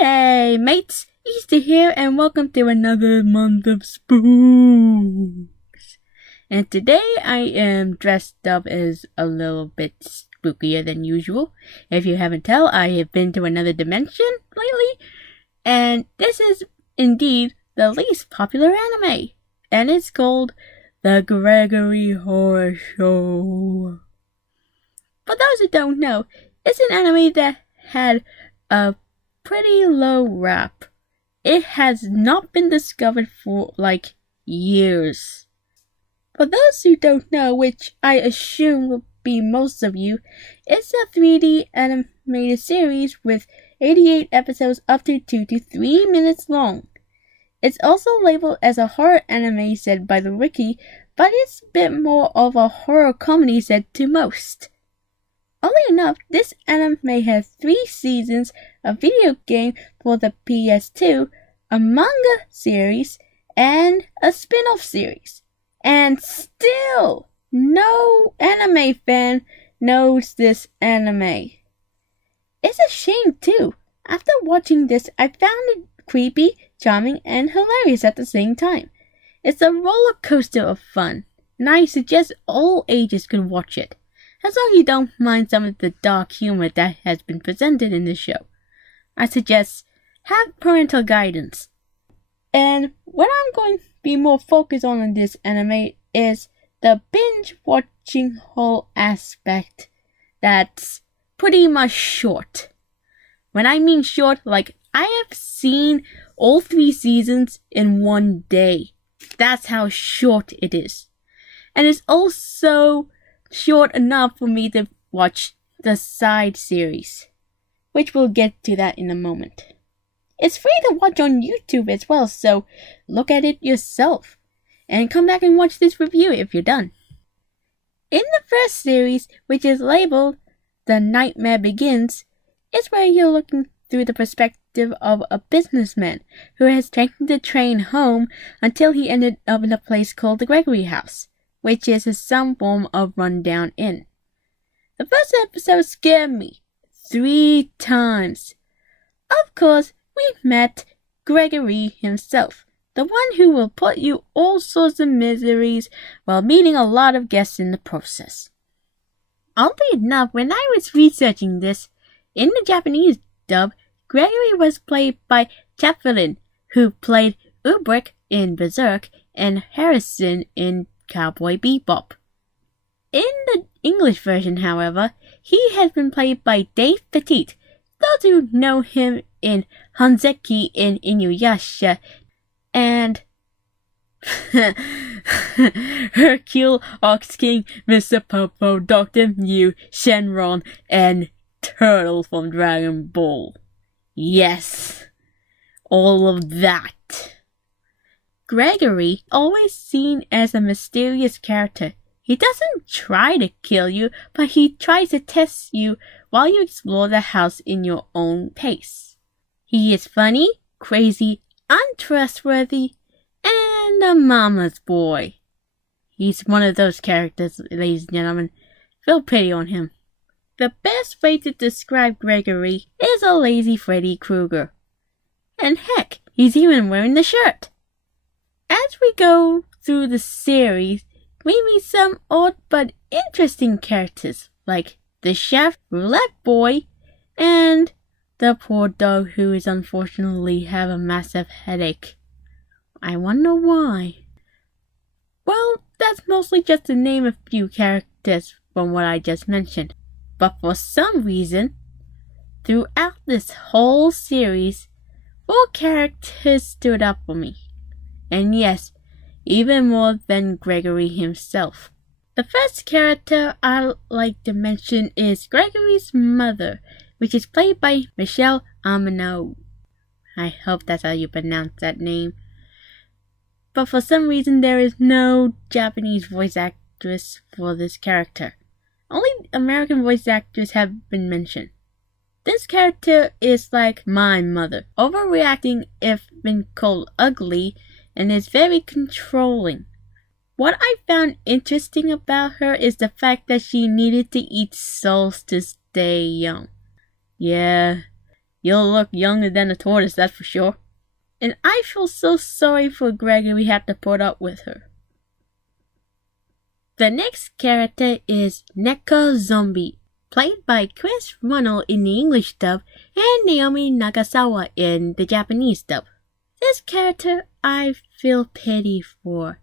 G'day mates, Easter here and welcome to another month of spooks. And today I am dressed up as a little bit spookier than usual. If you haven't tell, I have been to another dimension lately. And this is indeed the least popular anime. And it's called The Gregory Horror Show. For those who don't know, it's an anime that had a pretty low rap. It has not been discovered for like years. For those who don't know, which I assume will be most of you, it's a 3D animated series with 88 episodes up to 2 to 3 minutes long. It's also labeled as a horror anime said by the wiki, but it's a bit more of a horror comedy said to most. Oddly enough, this anime has 3 seasons, a video game for the PS2, a manga series, and a spin-off series. And still, no anime fan knows this anime. It's a shame too. After watching this, I found it creepy, charming, and hilarious at the same time. It's a roller coaster of fun, and I suggest all ages could watch it, as long as you don't mind some of the dark humor that has been presented in this show. I suggest have parental guidance. And what I'm going to be more focused on in this anime is the binge-watching whole aspect that's pretty much short. When I mean short, like I have seen all 3 seasons in one day. That's how short it is. And it's also short enough for me to watch the side series, which we'll get to that in a moment. It's free to watch on YouTube as well, so look at it yourself, and come back and watch this review if you're done. In the first series, which is labeled The Nightmare Begins, it's where you're looking through the perspective of a businessman who has taken the train home until he ended up in a place called the Gregory House, which is some form of rundown inn. The first episode scared me 3 times. Of course, we met Gregory himself, the one who will put you all sorts of miseries while meeting a lot of guests in the process. Oddly enough, when I was researching this, in the Japanese dub, Gregory was played by Chaplin, who played Ulbrich in Berserk and Harrison in Cowboy Bebop. In the English version, however, he has been played by Dave Petit. Those who know him in Hanzeki in Inuyasha and Hercule, Ox King, Mr. Popo, Dr. Mew, Shenron, and Turtle from Dragon Ball. Yes, all of that. Gregory, always seen as a mysterious character. He doesn't try to kill you, but he tries to test you while you explore the house in your own pace. He is funny, crazy, untrustworthy, and a mama's boy. He's one of those characters, ladies and gentlemen. Feel pity on him. The best way to describe Gregory is a lazy Freddy Krueger. And heck, he's even wearing the shirt. As we go through the series, we meet some odd but interesting characters, like the chef, roulette boy, and the poor dog who is unfortunately have a massive headache. I wonder why. Well, that's mostly just to name a few characters from what I just mentioned. But for some reason, throughout this whole series, 4 characters stood up for me. And yes, even more than Gregory himself. The first character I like to mention is Gregory's mother, which is played by Michelle Amano. I hope that's how you pronounce that name. But for some reason there is no Japanese voice actress for this character. Only American voice actors have been mentioned. This character is like my mother, overreacting if been called ugly, and is very controlling. What I found interesting about her is the fact that she needed to eat souls to stay young. Yeah, You'll look younger than a tortoise, that's for sure. And I feel so sorry for Gregory had to put up with her. The next character is Neko Zombie, played by Chris Runnell in the English dub and Naomi Nagasawa in the Japanese dub. This character I feel pity for.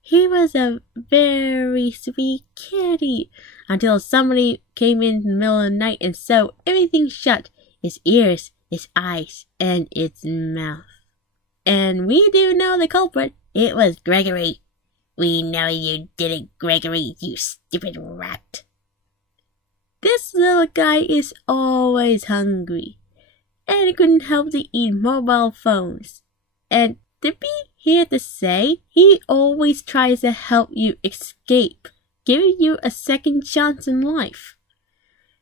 He was a very sweet kitty until somebody came in the middle of the night and sewed everything shut, its ears, its eyes, and its mouth. And we do know the culprit. It was Gregory. We know you did it, Gregory, you stupid rat. This little guy is always hungry, and he couldn't help to eat mobile phones. And to be here to say, he always tries to help you escape, giving you a second chance in life.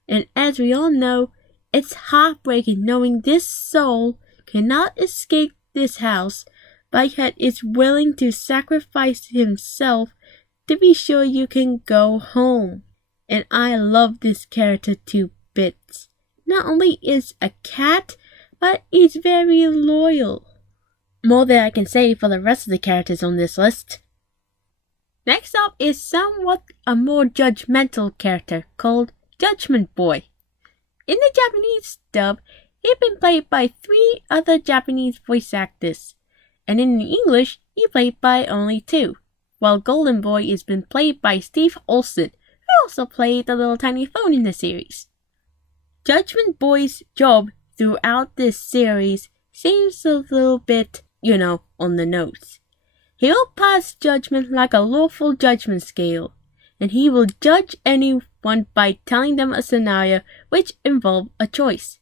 And as we all know, it's heartbreaking knowing this soul cannot escape this house, but yet is willing to sacrifice himself to be sure you can go home. And I love this character to bits. Not only is a cat, but he's very loyal. More than I can say for the rest of the characters on this list. Next up is somewhat a more judgmental character called Judgment Boy. In the Japanese dub, he's been played by 3 other Japanese voice actors, and in the English, he played by only 2, while Golden Boy has been played by Steve Olsen, who also played the little tiny phone in the series. Judgment Boy's job throughout this series seems a little bit, on the nose. He will pass judgment like a lawful judgment scale, and he will judge anyone by telling them a scenario which involves a choice.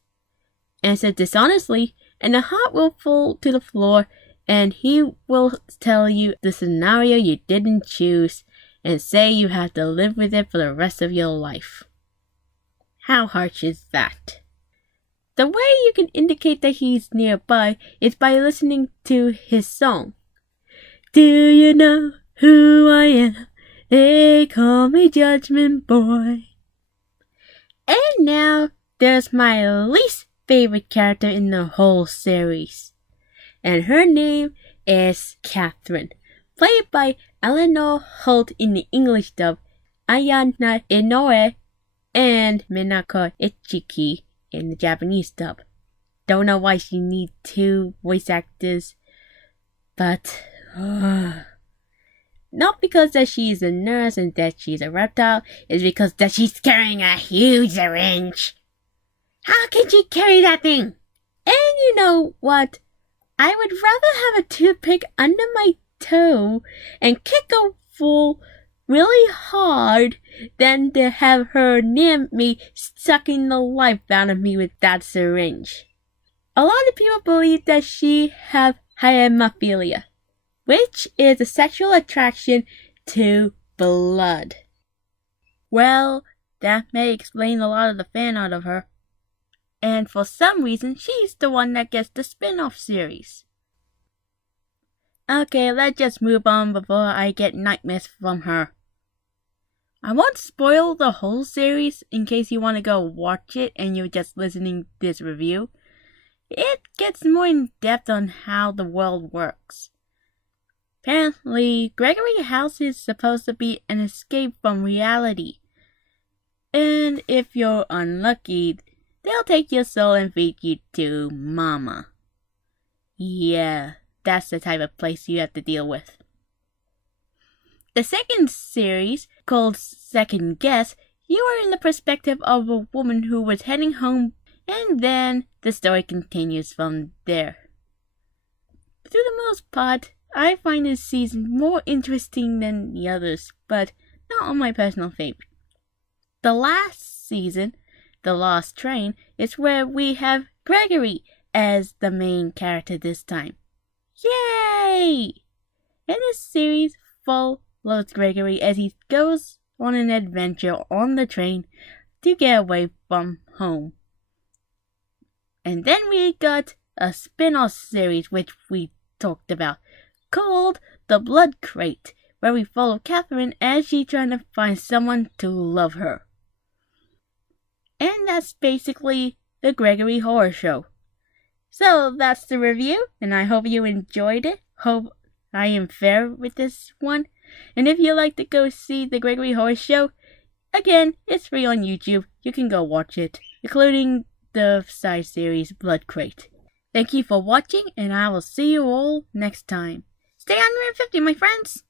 Answer dishonestly, and the heart will fall to the floor, and he will tell you the scenario you didn't choose, and say you have to live with it for the rest of your life. How harsh is that? The way you can indicate that he's nearby is by listening to his song. Do you know who I am? They call me Judgment Boy. And now, there's my least favorite character in the whole series. And her name is Catherine, played by Eleanor Holt in the English dub, Ayana Inoue, and Minako Ichiki in the Japanese dub. Don't know why she needs 2 voice actors, but not because that she's a nurse and that she's a reptile, it's because that she's carrying a huge syringe. How can she carry that thing? And you know what? I would rather have a toothpick under my toe and kick a fool really hard than to have her near me sucking the life out of me with that syringe. A lot of people believe that she has hemophilia, which is a sexual attraction to blood. Well, that may explain a lot of the fan art of her. And for some reason, she's the one that gets the spin-off series. Okay, let's just move on before I get nightmares from her. I won't spoil the whole series in case you want to go watch it and you're just listening to this review. It gets more in depth on how the world works. Apparently, Gregory House is supposed to be an escape from reality. And if you're unlucky, they'll take your soul and feed you to Mama. Yeah, that's the type of place you have to deal with. The second series, called Second Guess, you are in the perspective of a woman who was heading home, and then the story continues from there. Through the most part, I find this season more interesting than the others, but not on my personal favorite. The last season, The Lost Train, is where we have Gregory as the main character this time. Yay! And this series follows Gregory as he goes on an adventure on the train to get away from home. And then we got a spin-off series which we talked about, called The Blood Crate, where we follow Catherine as she's trying to find someone to love her. And that's basically The Gregory Horror Show. So that's the review, and I hope you enjoyed it. Hope I am fair with this one. And if you'd like to go see The Gregory Horror Show, again, it's free on YouTube. You can go watch it, including the side series Blood Crate. Thank you for watching, and I will see you all next time. Stay on 150, my friends!